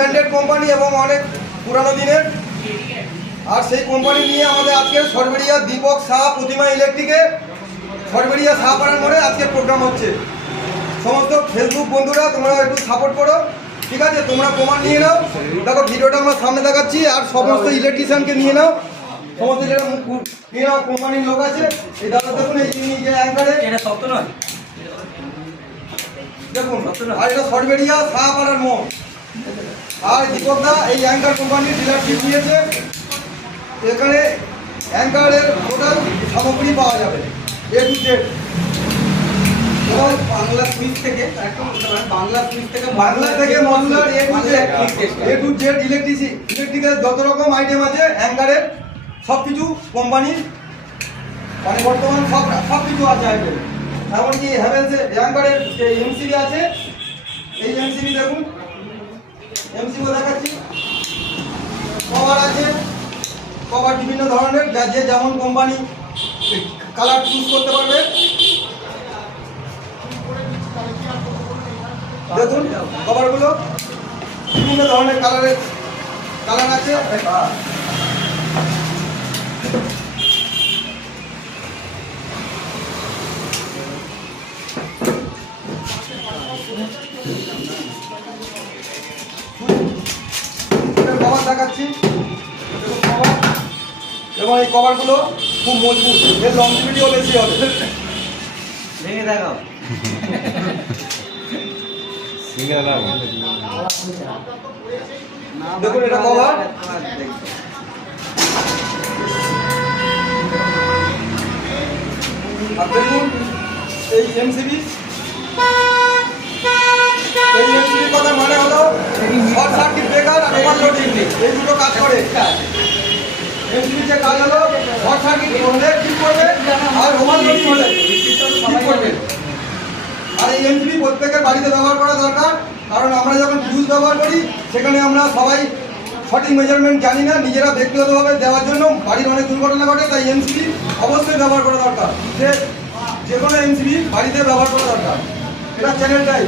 Branded company এবং অনেক পুরানো দিনের। আর সেই কোম্পানি নিয়ে আমাদের আজকে সরবেরিয়া দীপক শাহ প্রতিমা ইলেকট্রিকে সরবেরিয়া শাহপাড়ার মোড়ে আজকে প্রোগ্রাম হচ্ছে। সমস্ত ফেসবুক বন্ধুরা তোমরা একটু সাপোর্ট করো, ঠিক আছে? তোমরা প্রমাণ নিয়ে নাও। দেখো ভিডিওটা আমরা সামনে দেখাচ্ছি। আর সমস্ত ইলেকট্রিশিয়ানকে নিয়ে নাও, সমস্ত যারা নিয়ে নাও, কোম্পানির লোক আছে। এই দাদা দেখুন, এই যে অ্যাঙ্কারে এটা সত্য নয়, দেখুন। আর এটা সরবেরিয়া শাহপাড়ার মোড়। আর দীপক দা এই অ্যাঙ্কার কোম্পানির ডিলারশিপ নিয়েছে। এখানে অ্যাঙ্কারের টোটাল সামগ্রী পাওয়া যাবে এ টু জেড। এবং বাংলা সুইচ থেকে বাংলা থেকে modular A to Z electrical যত রকম আইটেম আছে অ্যাঙ্কারের সব কিছু কোম্পানির, মানে বর্তমান সব কিছু আছে আইটেম। এমনকি হ্যাভেলসের অ্যাঙ্কারের যে এমসিবি আছে, এই এমসিবি দেখুন, এমসিবি দেখাচ্ছি। কভার আছে, কভার বিভিন্ন ধরনের, যে যেমন কোম্পানি কালার চুজ করতে পারবে। দেখুন কভারগুলো বিভিন্ন ধরনের কালার আছে। কভার দেখাচ্ছি, এবং এই কভারগুলো খুব মজবুত, এর লংজিভিটিও বেশি হবে। ভেঙে দেখাও। দেখুন এটা কভার। আর দেখুন এই এমসিবি, এই এমসিবির কথা মানে হলো শর্ট সার্কিট ব্রেকার আর ওভারলোডিং, এই দুটো কাজ করে। এমসিবির যে কাজ হলো শর্ট সার্কিট হলে ঠিক করবে আর ওভারলোডিং হলে ঠিক করবে। আর এই এমসিবি প্রত্যেকের বাড়িতে ব্যবহার করা দরকার, কারণ আমরা যখন ফিউজ ব্যবহার করি সেখানে আমরা সবাই সঠিক মেজারমেন্ট জানি না, নিজেরা ব্যক্তিগতভাবে দেওয়ার জন্য বাড়ির অনেক দুর্ঘটনা ঘটে। তাই এমসিবি অবশ্যই ব্যবহার করা দরকার, যে কোনো এমসিবি বাড়িতে ব্যবহার করা দরকার। এটা চ্যানেলটাই।